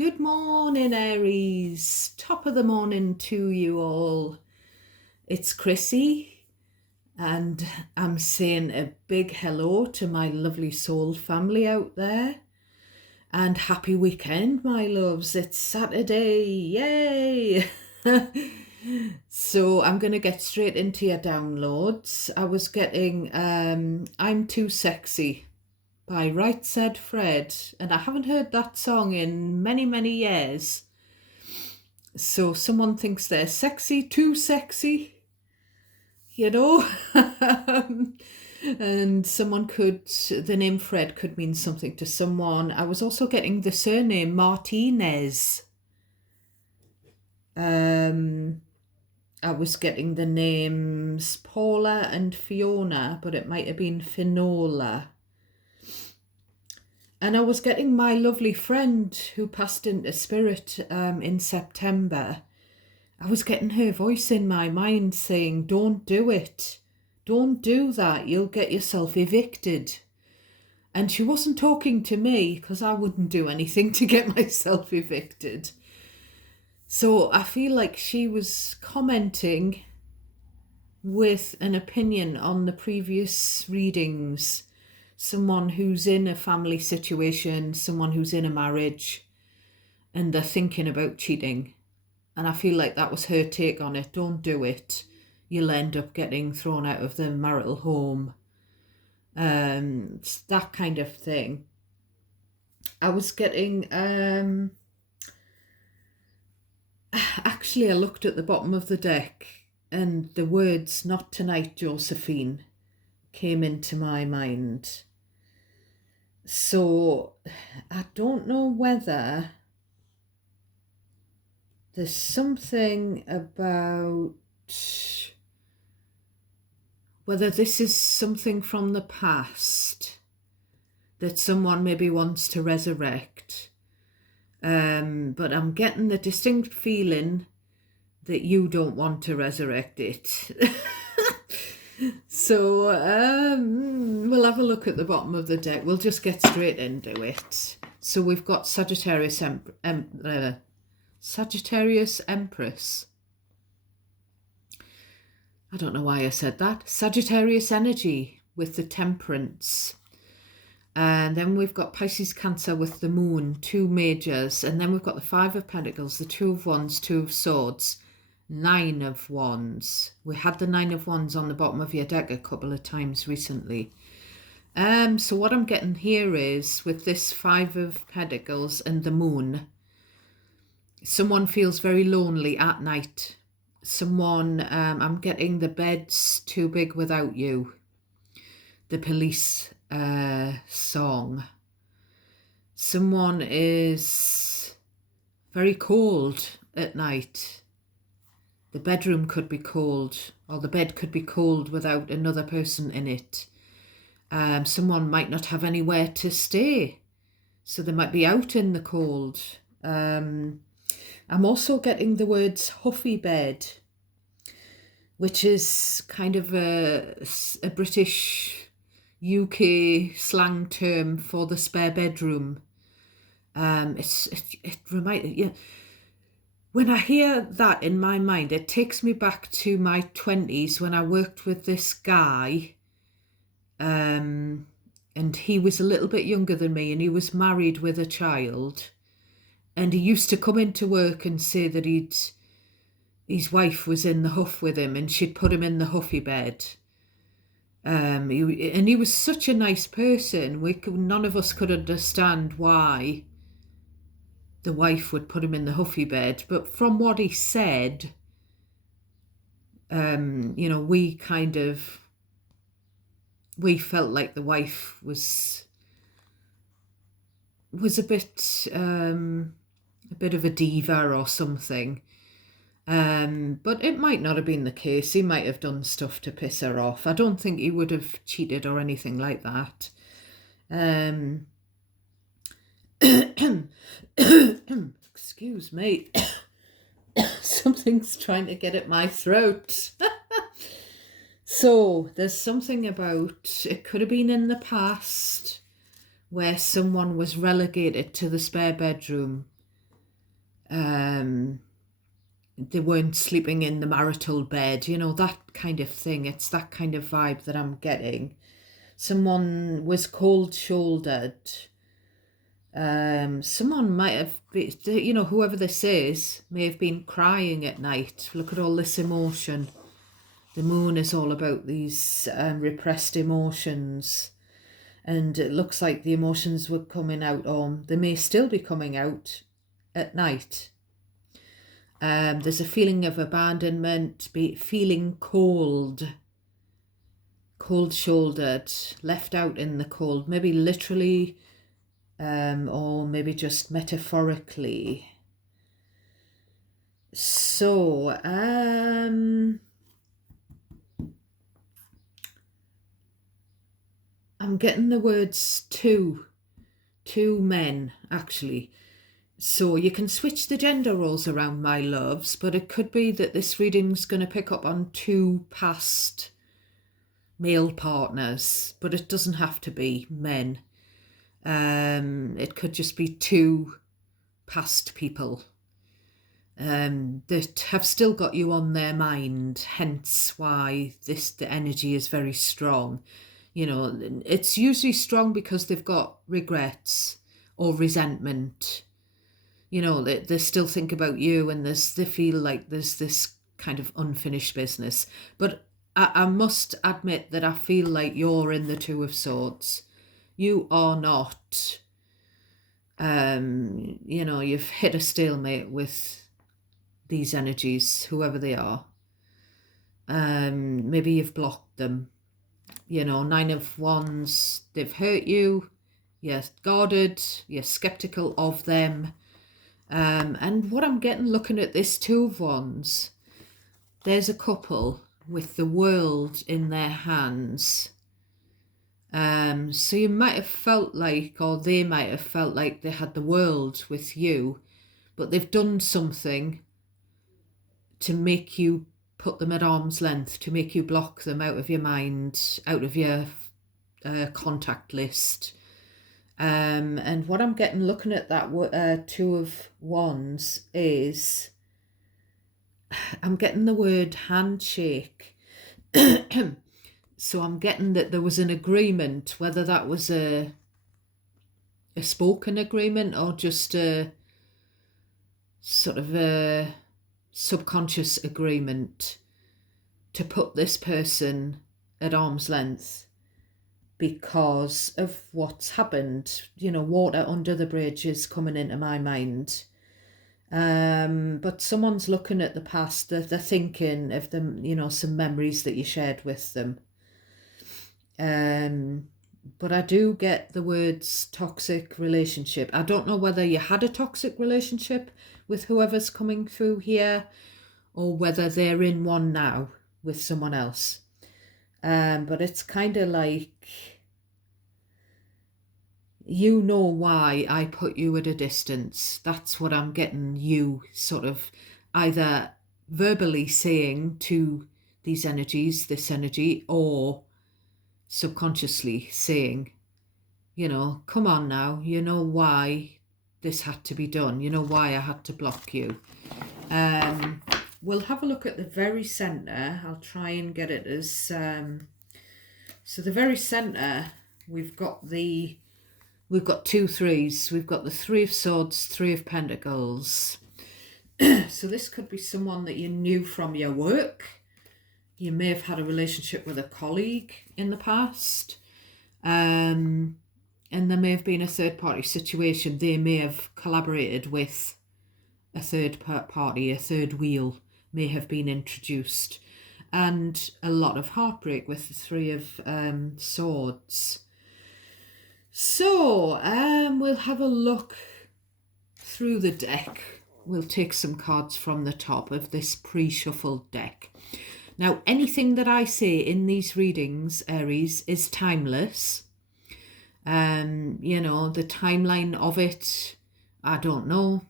Good morning, Aries. Top of the morning to you all. It's Chrissy, and I'm saying a big hello to my lovely soul family out there. And happy weekend, my loves. It's Saturday. Yay! So I'm going to get straight into your downloads. I was getting I'm Too Sexy by Right Said Fred, and I haven't heard that song in many, many years. So someone thinks they're sexy, too sexy, you know? And the name Fred could mean something to someone. I was also getting the surname Martinez. I was getting the names Paula and Fiona, but it might have been Finola. And I was getting my lovely friend who passed into spirit in September. I was getting her voice in my mind saying, don't do it. Don't do that. You'll get yourself evicted. And she wasn't talking to me because I wouldn't do anything to get myself evicted. So I feel like she was commenting with an opinion on the previous readings. Someone who's in a family situation, someone who's in a marriage, and they're thinking about cheating. And I feel like that was her take on it. Don't do it. You'll end up getting thrown out of the marital home. It's that kind of thing. I was getting... Actually, I looked at the bottom of the deck and the words, "Not tonight, Josephine," came into my mind. So I don't know whether there's something about whether this is something from the past that someone maybe wants to resurrect. But I'm getting the distinct feeling that you don't want to resurrect it. So we'll have a look at the bottom of the deck. We'll just get straight into it. So we've got Sagittarius Empress. I don't know why I said that. Sagittarius energy with the Temperance. And then we've got Pisces Cancer with the Moon, two majors. And then we've got the Five of Pentacles, the Two of Wands, Two of Swords, Nine of Wands. We had the Nine of Wands on the bottom of your deck a couple of times recently. So what I'm getting here is, with this Five of Pentacles and the Moon, someone feels very lonely at night. Someone, I'm getting the bed's too big without you. The Police song. Someone is very cold at night. The bedroom could be cold, or the bed could be cold without another person in it. Someone might not have anywhere to stay, so they might be out in the cold. I'm also getting the words huffy bed, which is kind of a British UK slang term for the spare bedroom. It reminds you. When I hear that in my mind, it takes me back to my 20s when I worked with this guy. And he was a little bit younger than me, and he was married with a child. And he used to come into work and say that his wife was in the huff with him, and she'd put him in the huffy bed. He was such a nice person. None of us could understand why the wife would put him in the huffy bed, but from what he said, we felt like the wife was a bit of a diva or something. But it might not have been the case. He might have done stuff to piss her off. I don't think he would have cheated or anything like that. Excuse me. Something's trying to get at my throat. So there's something about, it could have been in the past where someone was relegated to the spare bedroom They weren't sleeping in the marital bed, that kind of thing. It's that kind of vibe that I'm getting. Someone was cold-shouldered. Someone might have been, whoever this is, may have been crying at night. Look at all this emotion. The moon is all about these repressed emotions. And it looks like the emotions were coming out, or they may still be coming out at night. There's a feeling of abandonment, feeling cold-shouldered, left out in the cold, maybe literally, or maybe just metaphorically. So, I'm getting the words two men, actually. So you can switch the gender roles around, my loves, but it could be that this reading's going to pick up on two past male partners, but it doesn't have to be men. It could just be two past people that have still got you on their mind, hence why the energy is very strong. It's usually strong because they've got regrets or resentment. They still think about you, and they feel like there's this kind of unfinished business. But I must admit that I feel like you're in the Two of Swords. You are not. You've hit a stalemate with these energies, whoever they are. Maybe you've blocked them. Nine of Wands, they've hurt you. You're guarded. You're skeptical of them. And what I'm getting looking at this Two of Wands, there's a couple with the world in their hands. So you might have felt like, or they might have felt like they had the world with you, but they've done something to make you put them at arm's length, to make you block them out of your mind, out of your contact list. And what I'm getting looking at that Two of Wands is, I'm getting the word handshake. So I'm getting that there was an agreement, whether that was a spoken agreement or just a sort of a subconscious agreement to put this person at arm's length because of what's happened. Water under the bridge is coming into my mind. But someone's looking at the past, they're thinking of them, some memories that you shared with them. But I do get the words toxic relationship. I don't know whether you had a toxic relationship with whoever's coming through here, or whether they're in one now with someone else. But it's kind of like, why I put you at a distance. That's what I'm getting you sort of either verbally saying to these energies, this energy, or subconsciously saying, come on now, why this had to be done, why I had to block you. We'll have a look at the very center. I'll try and get it as so the very center, we've got two threes. We've got the Three of Swords, Three of Pentacles. So this could be someone that you knew from your work. You may have had a relationship with a colleague in the past. And there may have been a third-party situation. They may have collaborated with a third party, a third wheel may have been introduced. And a lot of heartbreak with the Three of Swords. So, we'll have a look through the deck. We'll take some cards from the top of this pre-shuffled deck. Now, anything that I say in these readings, Aries, is timeless. The timeline of it, I don't know.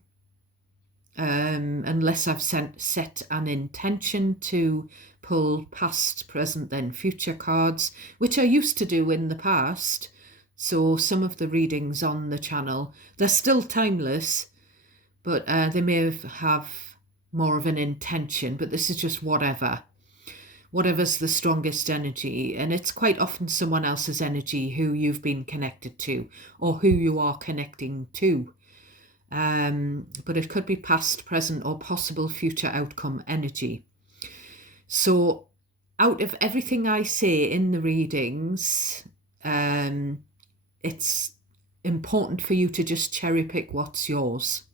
Unless I've set an intention to pull past, present, then future cards, which I used to do in the past. So some of the readings on the channel, they're still timeless, but they may have more of an intention, but this is just whatever's the strongest energy, and it's quite often someone else's energy who you've been connected to or who you are connecting to. But it could be past, present, or possible future outcome energy. So out of everything I say in the readings, it's important for you to just cherry pick what's yours.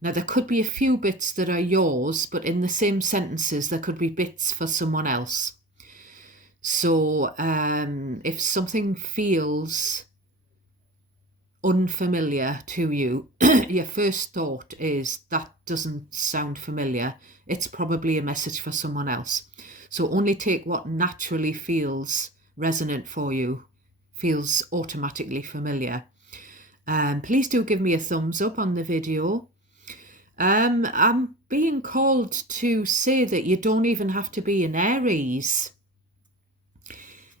Now, there could be a few bits that are yours, but in the same sentences, there could be bits for someone else. So if something feels unfamiliar to you, your first thought is that doesn't sound familiar. It's probably a message for someone else. So only take what naturally feels resonant for you, feels automatically familiar. Please do give me a thumbs up on the video. I'm being called to say that you don't even have to be an Aries.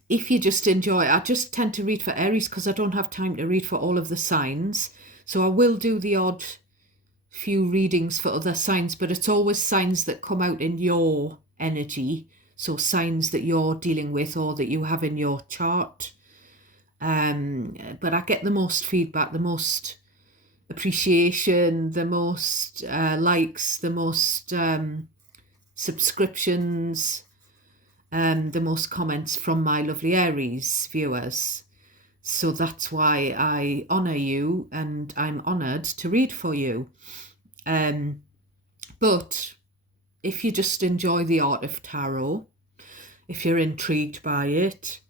If you just enjoy, I just tend to read for Aries because I don't have time to read for all of the signs. So I will do the odd few readings for other signs, but it's always signs that come out in your energy. So signs that you're dealing with or that you have in your chart. But I get the most feedback, the most appreciation, the most likes, the most subscriptions, the most comments from my lovely Aries viewers. So that's why I honour you, and I'm honoured to read for you. But if you just enjoy the art of tarot, if you're intrigued by it,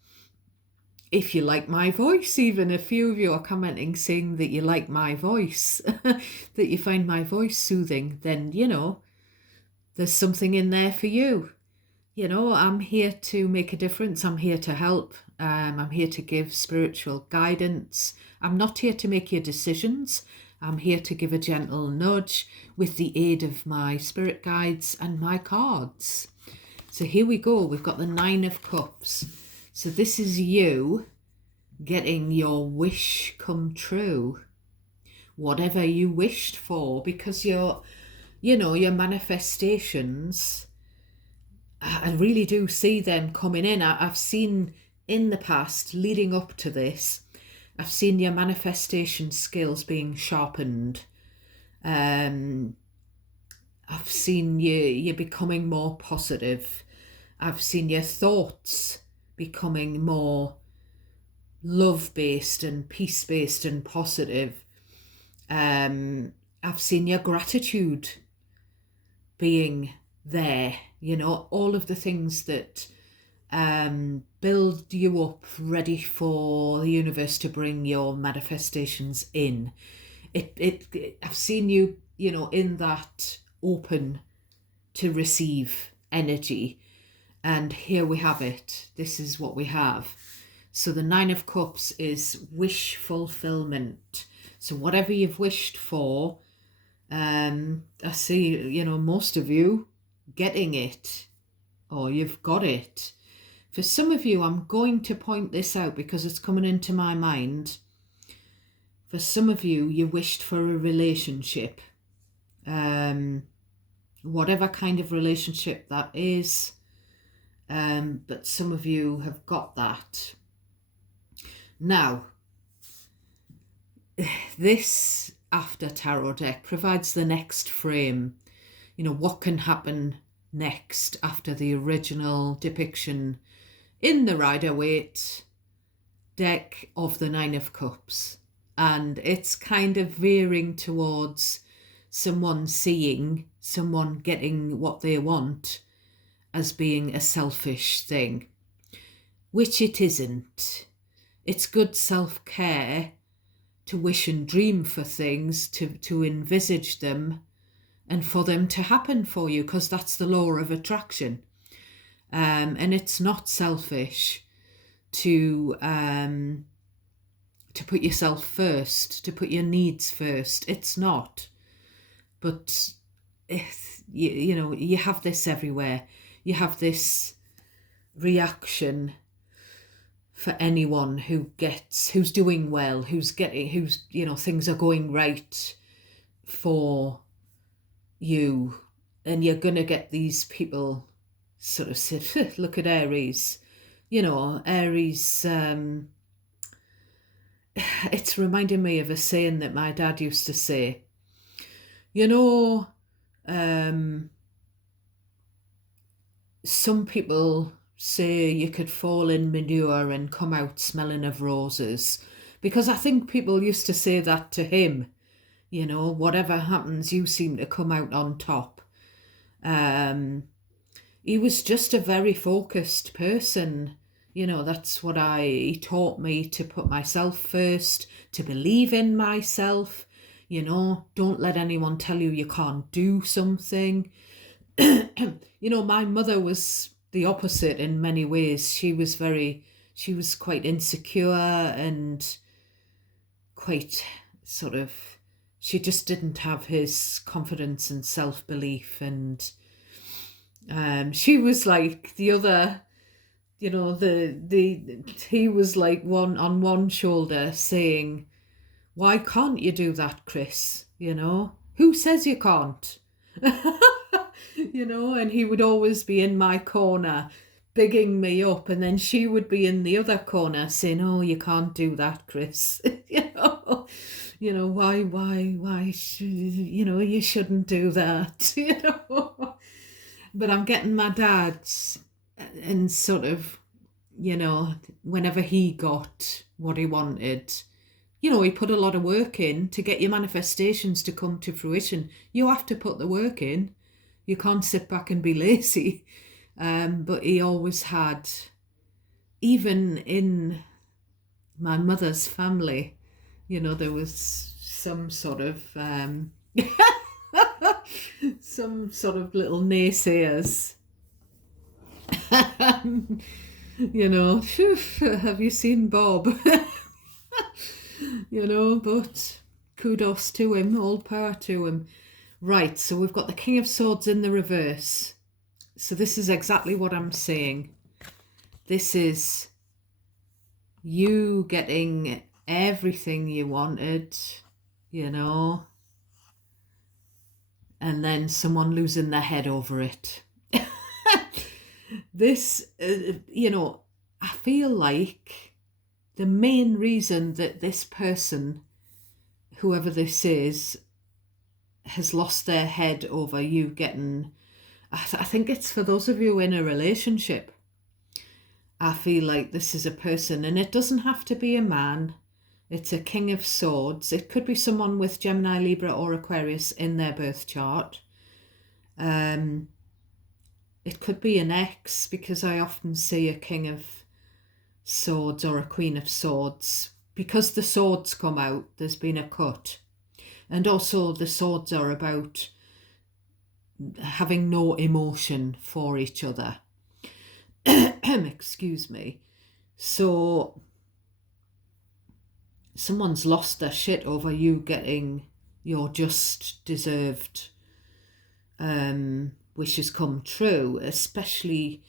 if you like my voice, even a few of you are commenting saying that you like my voice, that you find my voice soothing, then, you know, there's something in there for you. You know, I'm here to make a difference. I'm here to help. I'm here to give spiritual guidance. I'm not here to make your decisions. I'm here to give a gentle nudge with the aid of my spirit guides and my cards. So here we go. We've got the 9 of Cups. So this is you getting your wish come true. Whatever you wished for, because your manifestations, I really do see them coming in. I've seen in the past, leading up to this, I've seen your manifestation skills being sharpened. I've seen you becoming more positive. I've seen your thoughts becoming more love-based and peace-based and positive. I've seen your gratitude being there, you know, all of the things that build you up, ready for the universe to bring your manifestations in. I've seen you, you know, in that open to receive energy. And here we have it. This is what we have. So the 9 of Cups is wish fulfillment. So whatever you've wished for, I see, you know, most of you getting it, or you've got it. For some of you, I'm going to point this out because it's coming into my mind. For some of you, you wished for a relationship, whatever kind of relationship that is, but some of you have got that. Now, this after tarot deck provides the next frame. You know, what can happen next after the original depiction in the Rider-Waite deck of the 9 of Cups. And it's kind of veering towards someone seeing someone getting what they want as being a selfish thing, which it isn't. It's good self-care to wish and dream for things, to envisage them, and for them to happen for you, because that's the law of attraction. And it's not selfish to put yourself first, to put your needs first. It's not. But you know, you have this everywhere. You have this reaction for anyone who's doing well, who's you know, things are going right. for you, and you're going to get these people sort of say, look at Aries. Aries, it's reminding me of a saying that my dad used to say. You know, some people say you could fall in manure and come out smelling of roses, because I think people used to say that to him. Whatever happens, you seem to come out on top. He was just a very focused person. That's what he taught me, to put myself first, to believe in myself. Don't let anyone tell you you can't do something. My mother was the opposite in many ways. She was quite insecure and quite sort of, she just didn't have his confidence and self-belief, and she was like the other, he was like one on one shoulder saying, why can't you do that, Chris? Who says you can't? And he would always be in my corner bigging me up, and then she would be in the other corner saying, oh, you can't do that, Chris. Why you shouldn't do that. But I'm getting my dad's, and sort of, whenever he got what he wanted, he put a lot of work in to get your manifestations to come to fruition. You have to put the work in. You can't sit back and be lazy. But he always had, even in my mother's family, there was some sort of some sort of little naysayers. Have you seen Bob? But kudos to him, all power to him. Right, so we've got the King of Swords in the reverse. So this is exactly what I'm saying. This is you getting everything you wanted, and then someone losing their head over it. This, I feel like the main reason that this person, whoever this is, has lost their head over you getting, I think it's for those of you in a relationship. I feel like this is a person, and it doesn't have to be a man. It's a King of Swords. It could be someone with Gemini, Libra or Aquarius in their birth chart. It could be an ex, because I often see a King of Swords or a Queen of Swords. Because the swords come out, there's been a cut. And also the swords are about having no emotion for each other. Excuse me. So someone's lost their shit over you getting your just deserved wishes come true, especially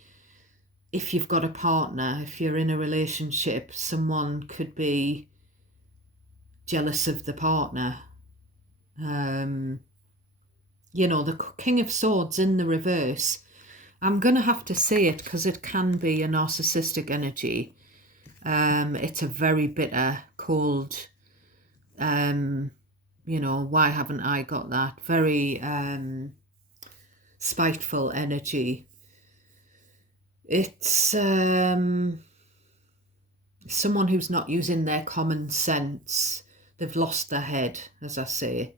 if you've got a partner. If you're in a relationship, someone could be jealous of the partner. The King of Swords in the reverse, I'm going to have to say it because it can be a narcissistic energy. It's a very bitter, cold, why haven't I got that? Very spiteful energy. It's someone who's not using their common sense. They've lost their head, as I say.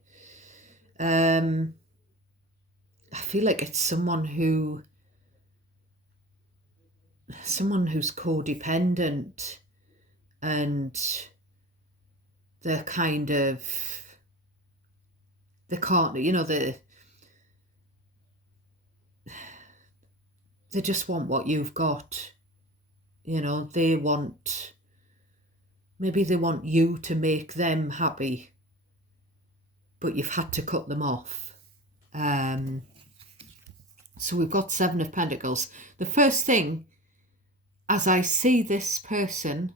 I feel like it's someone who's codependent, and they're kind of, they can't, they just want what you've got. Maybe they want you to make them happy, but you've had to cut them off. So we've got Seven of Pentacles. The first thing, as I see this person,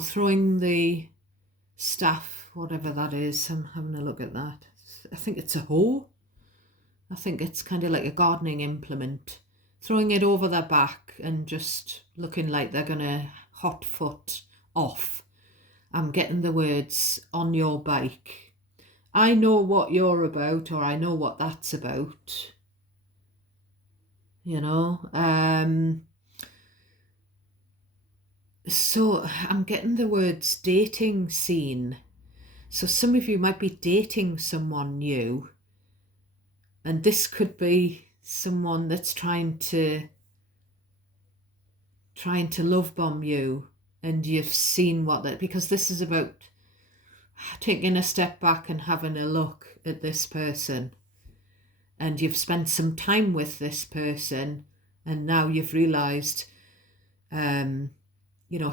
throwing the staff whatever that is. I'm having a look at that. I think it's a hoe. I think it's kind of like a gardening implement. Throwing it over their back and just looking like they're going to hot foot off. I'm getting the words on your bike. I know what you're about, or I know what that's about. You know, so I'm getting the words dating scene. So some of you might be dating someone new, and this could be someone that's trying to love bomb you, and you've seen what that, because this is about taking a step back and having a look at this person, and you've spent some time with this person, and now you've realized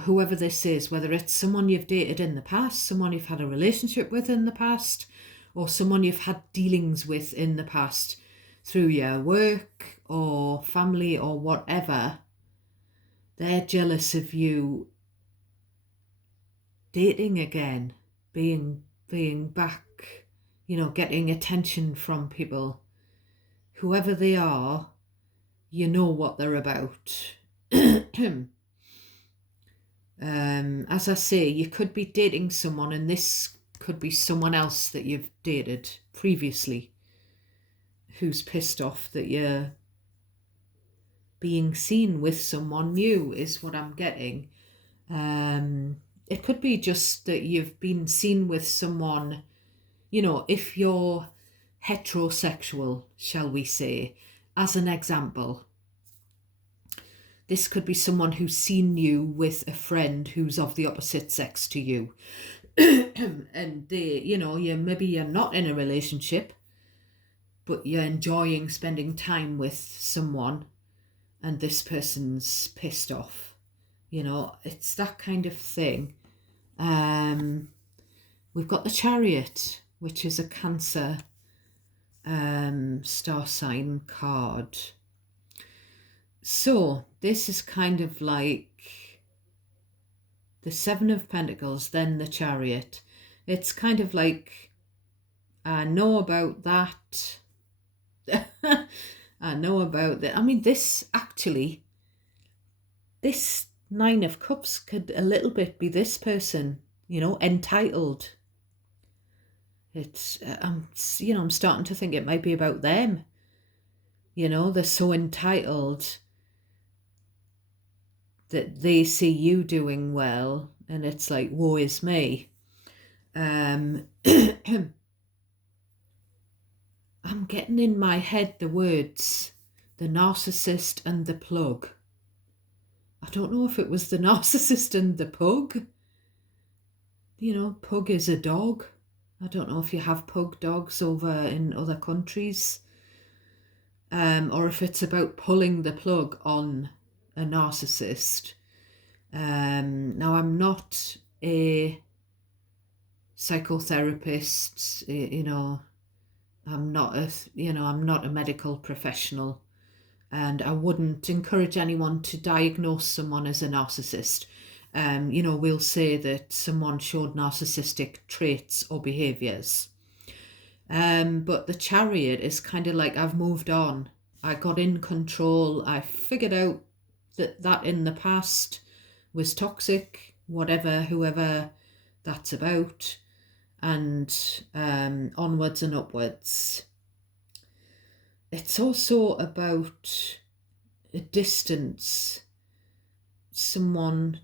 whoever this is, whether it's someone you've dated in the past, someone you've had a relationship with in the past, or someone you've had dealings with in the past through your work or family or whatever, they're jealous of you dating again, being back, getting attention from people. Whoever they are, you know what they're about. As I say, you could be dating someone, and this could be someone else that you've dated previously who's pissed off that you're being seen with someone new, is what I'm getting. It could be just that you've been seen with someone, if you're heterosexual, shall we say, as an example. This could be someone who's seen you with a friend who's of the opposite sex to you. And they, you're not in a relationship, but you're enjoying spending time with someone, and this person's pissed off. It's that kind of thing. We've got the Chariot, which is a Cancer star sign card. So this is kind of like the Seven of Pentacles, then the Chariot. It's kind of like, I know about that. I know about that. I mean, this Nine of Cups could a little bit be this person, entitled. It's, I'm starting to think it might be about them. They're so entitled that they see you doing well, and it's like, woe is me. I'm getting in my head the words, the narcissist and the plug. I don't know if it was the narcissist and the pug. Pug is a dog. I don't know if you have pug dogs over in other countries. Or if it's about pulling the plug on a narcissist. Now, I'm not a psychotherapist, I'm not a medical professional, and I wouldn't encourage anyone to diagnose someone as a narcissist. We'll say that someone showed narcissistic traits or behaviours. But the Chariot is kind of like, I've moved on. I got in control. I figured out that in the past was toxic, whoever that's about, and onwards and upwards. It's also about a distance, someone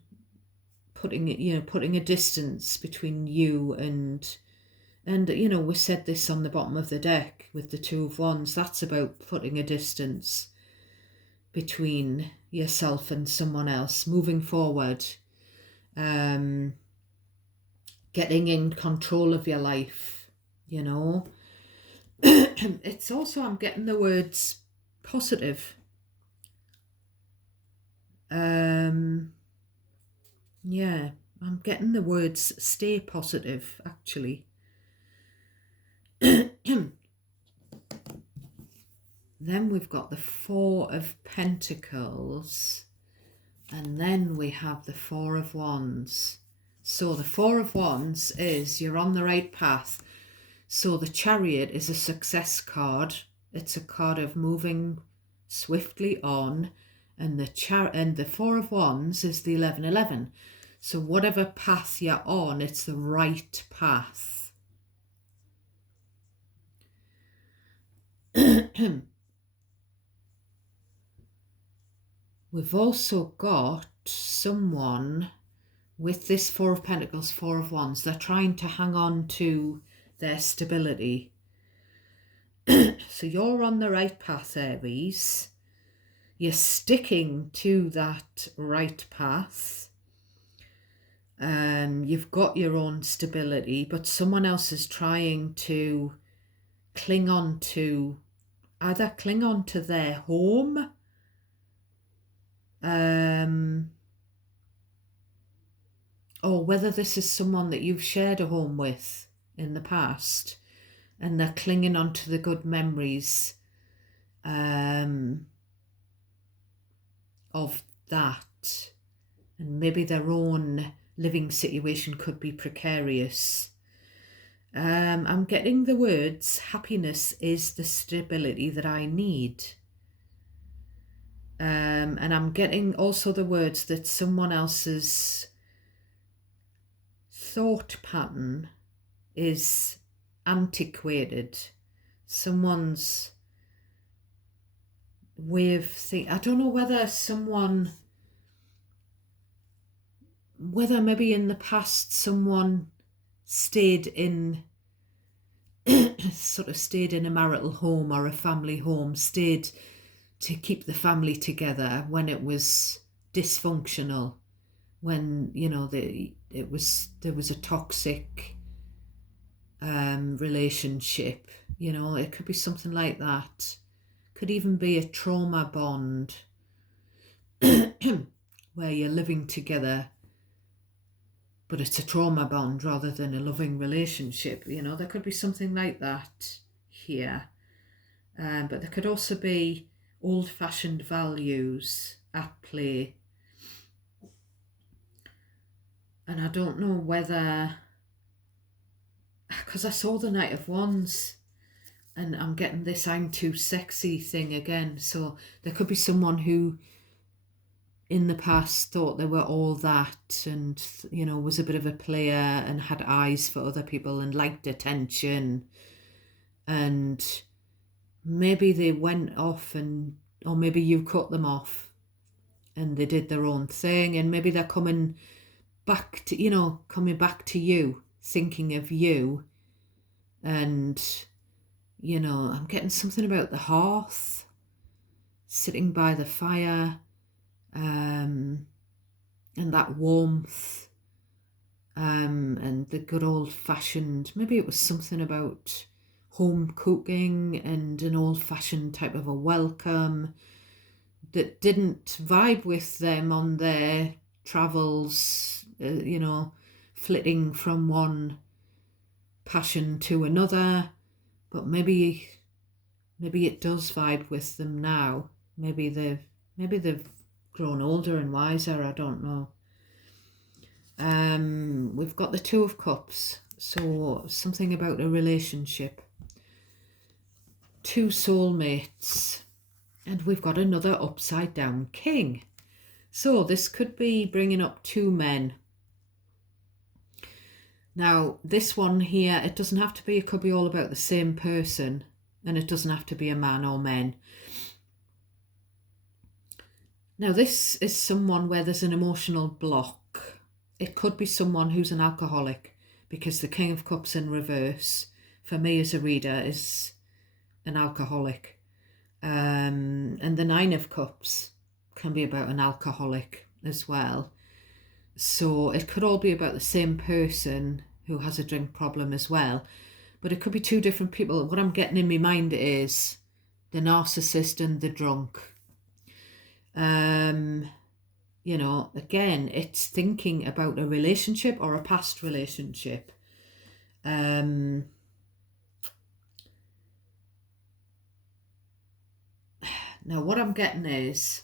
putting a distance between you and we said this on the bottom of the deck with the Two of Wands. That's about putting a distance between yourself and someone else, moving forward, getting in control of your life, It's also, I'm getting the words positive. Yeah, I'm getting the words stay positive, actually. Then we've got the Four of Pentacles, and then we have the Four of Wands. So the Four of Wands is you're on the right path. So the Chariot is a success card. It's a card of moving swiftly on, and the Four of Wands is the 1111. So whatever path you're on, it's the right path. We've also got someone with this Four of Pentacles, Four of Wands. They're trying to hang on to their stability. So you're on the right path, Aries. You're sticking to that right path. You've got your own stability, but someone else is trying to cling on to their home, or whether this is someone that you've shared a home with in the past, and they're clinging on to the good memories of that, and maybe their own living situation could be precarious. I'm getting the words, happiness is the stability that I need. And I'm getting also the words that someone else's thought pattern is antiquated. Someone's way of thinking. I don't know whether maybe in the past someone stayed in stayed in a marital home or a family home, stayed to keep the family together when it was dysfunctional, when there was a toxic relationship. It could be something like that. Could even be a trauma bond where you're living together, but it's a trauma bond rather than a loving relationship. There could be something like that here. But there could also be old-fashioned values at play. And I don't know whether, because I saw the Knight of Wands, and I'm getting this I'm too sexy thing again. So there could be someone who in the past thought they were all that, and was a bit of a player and had eyes for other people and liked attention, and maybe they went off or maybe you cut them off and they did their own thing, and maybe they're coming back to you, thinking of you. And I'm getting something about the hearth, sitting by the fire, and that warmth, and the good old-fashioned, maybe it was something about home cooking and an old-fashioned type of a welcome that didn't vibe with them on their travels, flitting from one passion to another. But maybe it does vibe with them now. Maybe they've grown older and wiser. I don't know. We've got the Two of Cups, so something about a relationship. Two soulmates, and we've got another upside down king. So this could be bringing up two men. Now, this one here, it doesn't have to be, it could be all about the same person, and it doesn't have to be a man or men. Now, this is someone where there's an emotional block. It could be someone who's an alcoholic, because the King of Cups in reverse, for me as a reader, is an alcoholic. And the Nine of Cups can be about an alcoholic as well. So it could all be about the same person who has a drink problem as well. But it could be two different people. What I'm getting in my mind is the narcissist and the drunk. Again, it's thinking about a relationship or a past relationship. Now, what I'm getting is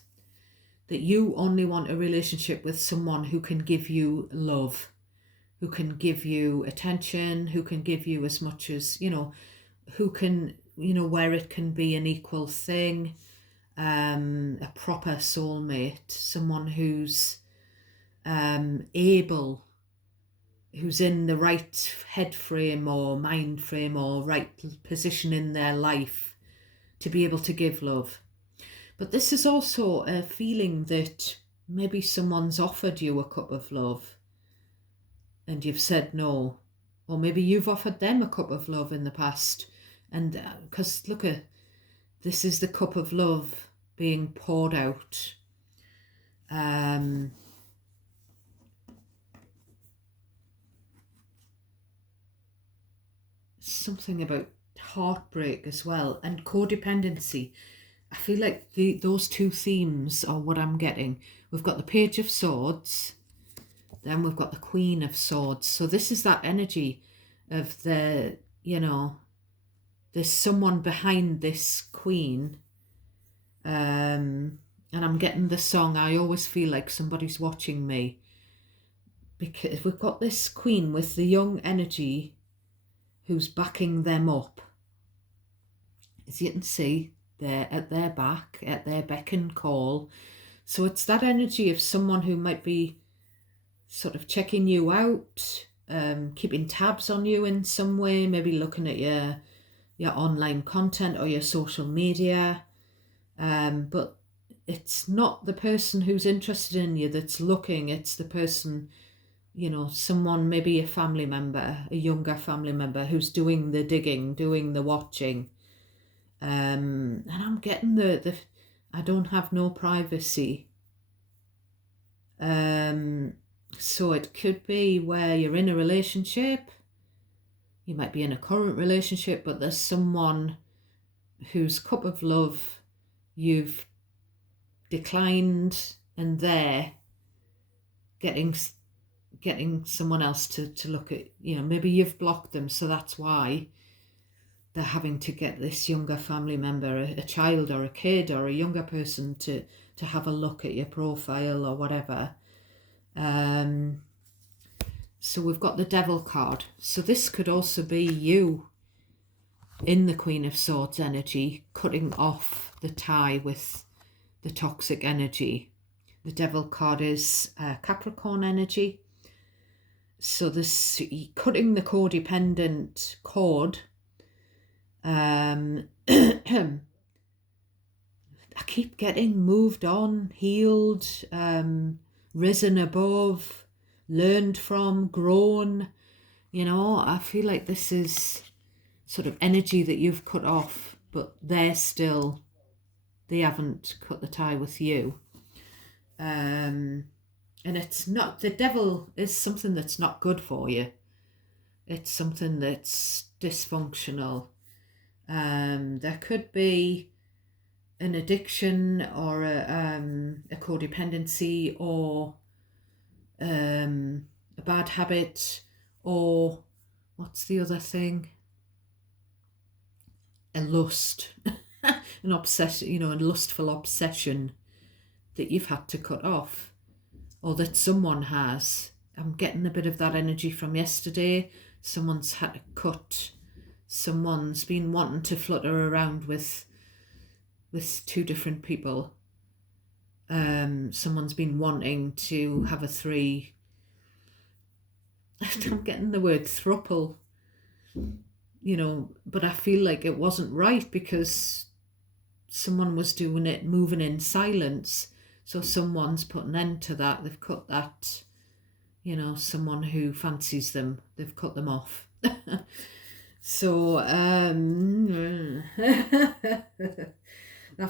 that you only want a relationship with someone who can give you love, who can give you attention, who can give you as much as, who can, where it can be an equal thing, a proper soulmate, someone who's able, who's in the right head frame or mind frame or right position in their life to be able to give love. But this is also a feeling that maybe someone's offered you a cup of love and you've said no, or maybe you've offered them a cup of love in the past. And because look at this, is the cup of love being poured out. Something about heartbreak as well, and codependency. I feel like those two themes are what I'm getting. We've got the Page of Swords, then we've got the Queen of Swords. So this is that energy of there's someone behind this queen. And I'm getting the song, I always feel like somebody's watching me. Because we've got this queen with the young energy who's backing them up. As you can see, they're at their back, at their beck and call. So it's that energy of someone who might be sort of checking you out, keeping tabs on you in some way, maybe looking at your online content or your social media. But it's not the person who's interested in you that's looking, it's the person, someone, maybe a family member, a younger family member who's doing the digging, doing the watching. And I'm getting the I don't have no privacy. So it could be where you're in a relationship, you might be in a current relationship, but there's someone whose cup of love you've declined, and they're getting someone else to look at, maybe you've blocked them, so that's why they're having to get this younger family member, a child or a kid or a younger person to have a look at your profile or whatever. So we've got the Devil card. So this could also be you in the Queen of Swords energy, cutting off the tie with the toxic energy. The Devil card is Capricorn energy. So this cutting the codependent cord. I keep getting moved on, healed, risen above, learned from, grown. I feel like this is sort of energy that you've cut off, but they haven't cut the tie with you. And it's not, the devil is something that's not good for you. It's something that's dysfunctional. There could be an addiction or a codependency or a bad habit, or what's the other thing? A lust, an obsession, a lustful obsession that you've had to cut off, or that someone has. I'm getting a bit of that energy from yesterday. Someone's had to cut. Someone's been wanting to flutter around with two different people. Someone's been wanting to have a three. I'm getting the word throuple, but I feel like it wasn't right because someone was doing it, moving in silence. So someone's put an end to that. They've cut that, someone who fancies them, they've cut them off. So I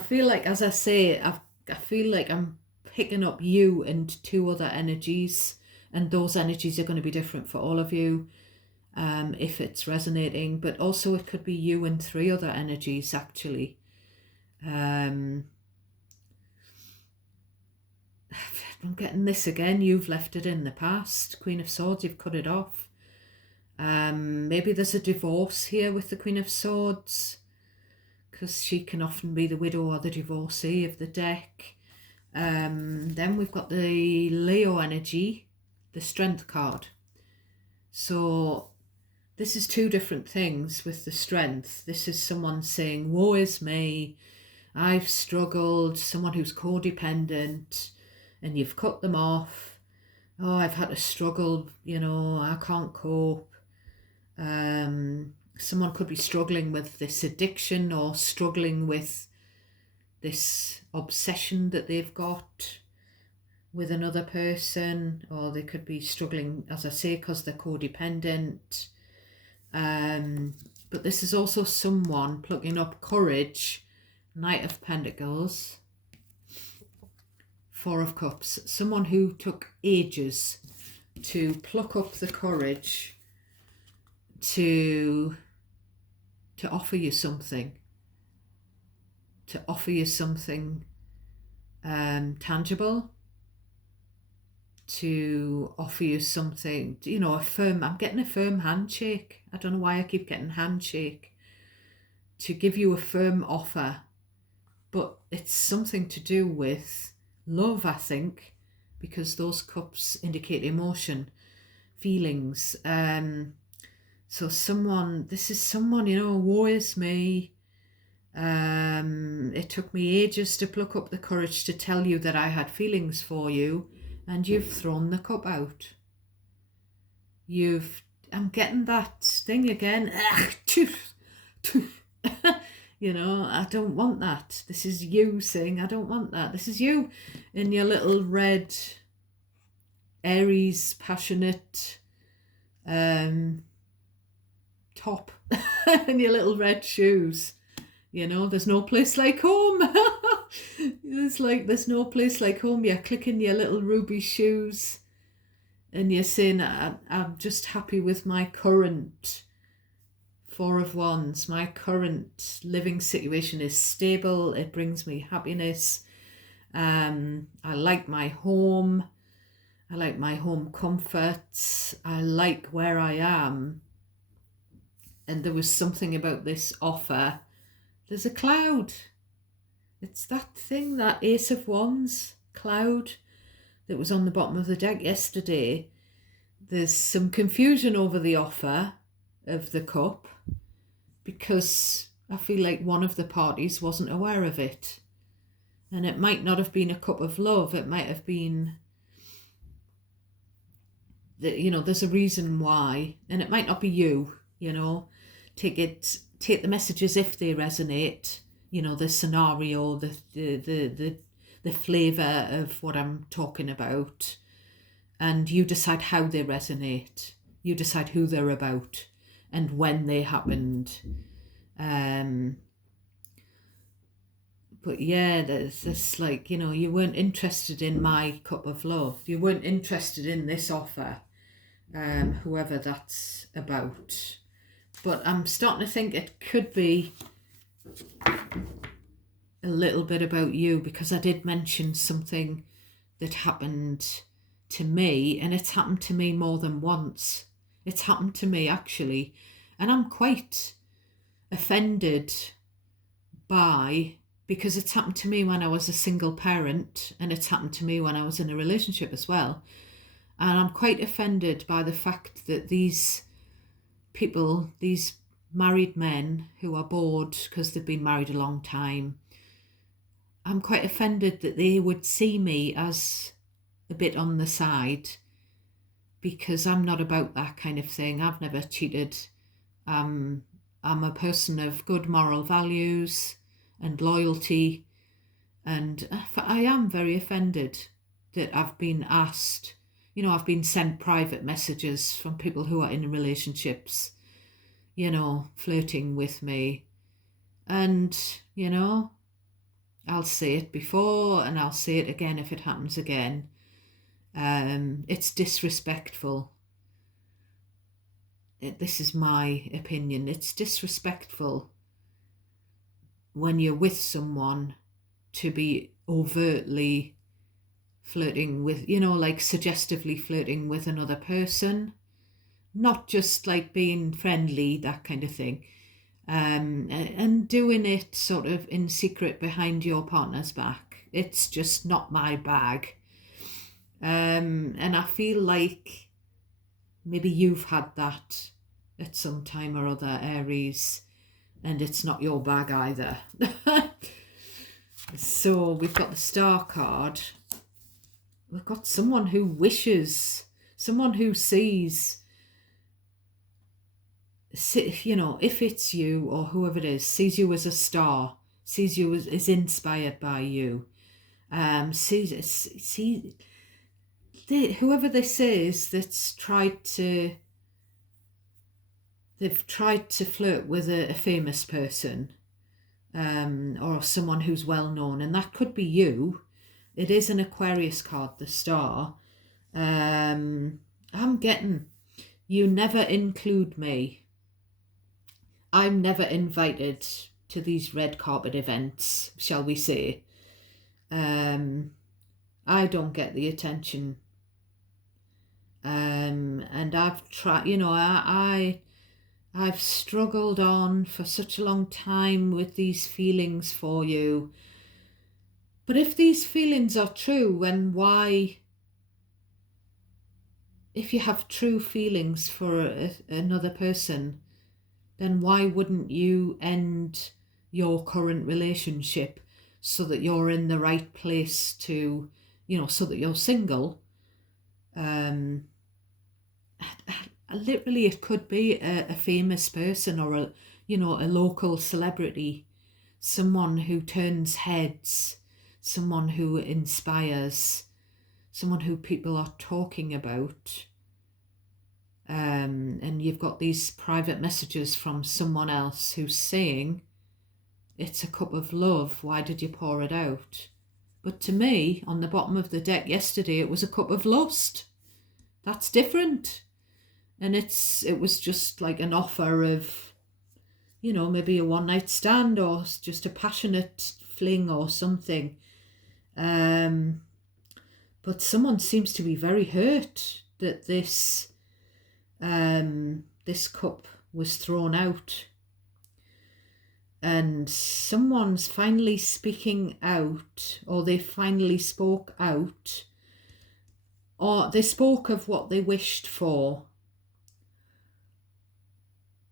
feel like, as I say, I feel like I'm picking up you and two other energies, and those energies are going to be different for all of you, if it's resonating. But also it could be you and three other energies, actually. I'm getting this again. You've left it in the past. Queen of Swords, you've cut it off. Maybe there's a divorce here with the Queen of Swords, because she can often be the widow or the divorcee of the deck. Then we've got the Leo energy, the Strength card. So this is two different things with the Strength. This is someone saying, woe is me, I've struggled, someone who's codependent, and you've cut them off. Oh, I've had to struggle, I can't cope. Someone could be struggling with this addiction or struggling with this obsession that they've got with another person, or they could be struggling, as I say, because they're codependent. But this is also someone plucking up courage. Knight of Pentacles, Four of Cups. Someone who took ages to pluck up the courage to offer you something. To offer you something tangible. To offer you something, I'm getting a firm handshake. I don't know why I keep getting handshake. To give you a firm offer. But it's something to do with love, I think, because those cups indicate emotion, feelings. So this is someone, woe is me. It took me ages to pluck up the courage to tell you that I had feelings for you, and you've thrown the cup out. I'm getting that thing again. I don't want that. This is you saying, I don't want that. This is you in your little red Aries passionate top and your little red shoes. There's no place like home. There's no place like home. You're clicking your little ruby shoes and you're saying, I'm just happy with my current Four of Wands. My current living situation is stable. It brings me happiness. I like my home. I like my home comforts. I like where I am. And there was something about this offer. There's a cloud. It's that thing, that Ace of Wands cloud that was on the bottom of the deck yesterday. There's some confusion over the offer of the cup because I feel like one of the parties wasn't aware of it. And it might not have been a cup of love. It might have been that, there's a reason why. And it might not be you, Take the messages if they resonate, the scenario, the flavour of what I'm talking about. And you decide how they resonate. You decide who they're about and when they happened. But yeah, there's this you weren't interested in my cup of love. You weren't interested in this offer, whoever that's about. But I'm starting to think it could be a little bit about you, because I did mention something that happened to me, and it's happened to me more than once. It's happened to me actually, and I'm quite offended because it's happened to me when I was a single parent, and it's happened to me when I was in a relationship as well. And I'm quite offended by the fact that these people, these married men who are bored because they've been married a long time, I'm quite offended that they would see me as a bit on the side, because I'm not about that kind of thing. I've never cheated. I'm a person of good moral values and loyalty, and I am very offended that I've been asked, I've been sent private messages from people who are in relationships, flirting with me. And, I'll say it before and I'll say it again if it happens again. It's disrespectful. This is my opinion. It's disrespectful when you're with someone to be overtly flirting with, suggestively flirting with another person, not just being friendly, that kind of thing, and doing it sort of in secret behind your partner's back. It's just not my bag. And I feel like maybe you've had that at some time or other, Aries, and it's not your bag either. So we've got the Star card. We've got someone who wishes, someone who sees, you know, if it's you or whoever it is, sees you as a star, sees you as is inspired by you, whoever this is that's they've tried to flirt with a famous person, or someone who's well known, and that could be you. It is an Aquarius card, the Star. I'm getting, you never include me. I'm never invited to these red carpet events, shall we say. I don't get the attention. And I've tried, you know, I've struggled on for such a long time with these feelings for you. But if these feelings are true, then why, if you have true feelings for another person, then why wouldn't you end your current relationship so that you're in the right place to, you know, so that you're single? Literally, it could be a famous person or a, you know, a local celebrity, someone who turns heads, someone who inspires, someone who people are talking about. And you've got these private messages from someone else who's saying, it's a cup of love, why did you pour it out? But to me, on the bottom of the deck yesterday, it was a cup of lust. That's different. And it was just like an offer of, you know, maybe a one night stand or just a passionate fling or something. But someone seems to be very hurt that this cup was thrown out. And someone's finally speaking out, or they finally spoke out, or they spoke of what they wished for.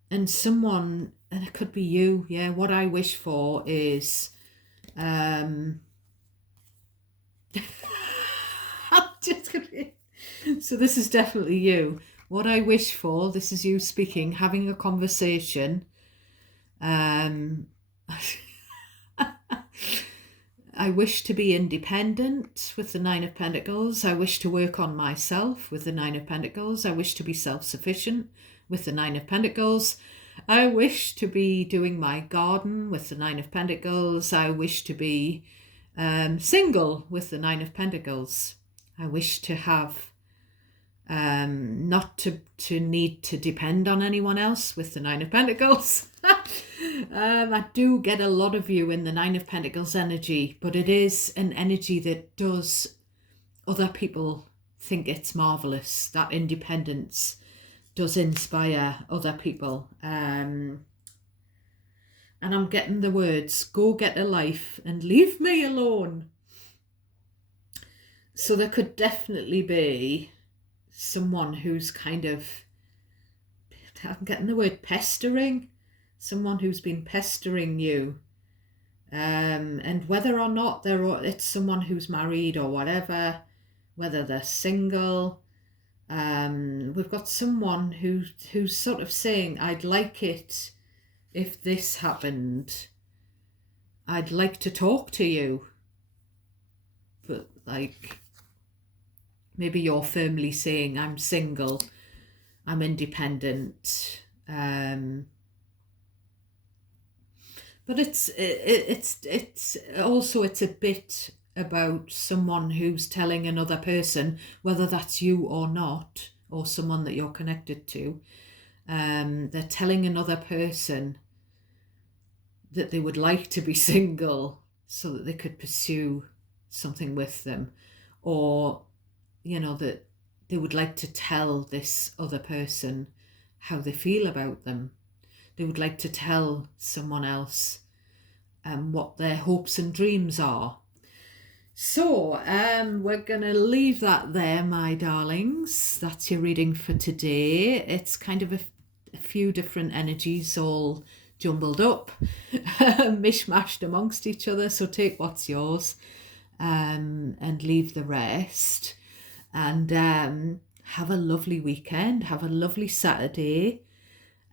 And someone, and it could be you, yeah, what I wish for is, I'm just gonna be, so this is definitely you. What I wish for, this is you speaking, having a conversation. I wish to be independent with the Nine of Pentacles. I wish to work on myself with the Nine of Pentacles. I wish to be self-sufficient with the Nine of Pentacles. I wish to be doing my garden with the Nine of Pentacles. I wish to be single with the Nine of Pentacles. I wish to have not to need to depend on anyone else with the Nine of Pentacles. I do get a lot of you in the Nine of Pentacles energy, but it is an energy that does other people think it's marvelous. That independence does inspire other people. And I'm getting the words, go get a life and leave me alone. So there could definitely be someone who's kind of, I'm getting the word pestering, someone who's been pestering you. And whether or not it's someone who's married or whatever, whether they're single, we've got someone who's sort of saying, I'd like it if this happened. I'd like to talk to you. But like, maybe you're firmly saying, I'm single, I'm independent. But it's also, it's a bit about someone who's telling another person, whether that's you or not, or someone that you're connected to, they're telling another person that they would like to be single so that they could pursue something with them, or, you know, that they would like to tell this other person how they feel about them. They would like to tell someone else what their hopes and dreams are. So, we're going to leave that there, my darlings. That's your reading for today. It's kind of a few different energies all jumbled up, mishmashed amongst each other. So take what's yours and leave the rest. And have a lovely weekend. Have a lovely Saturday.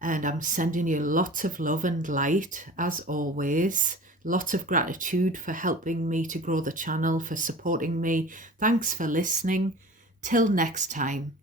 And I'm sending you lots of love and light, as always. Lots of gratitude for helping me to grow the channel, for supporting me. Thanks for listening. Till next time.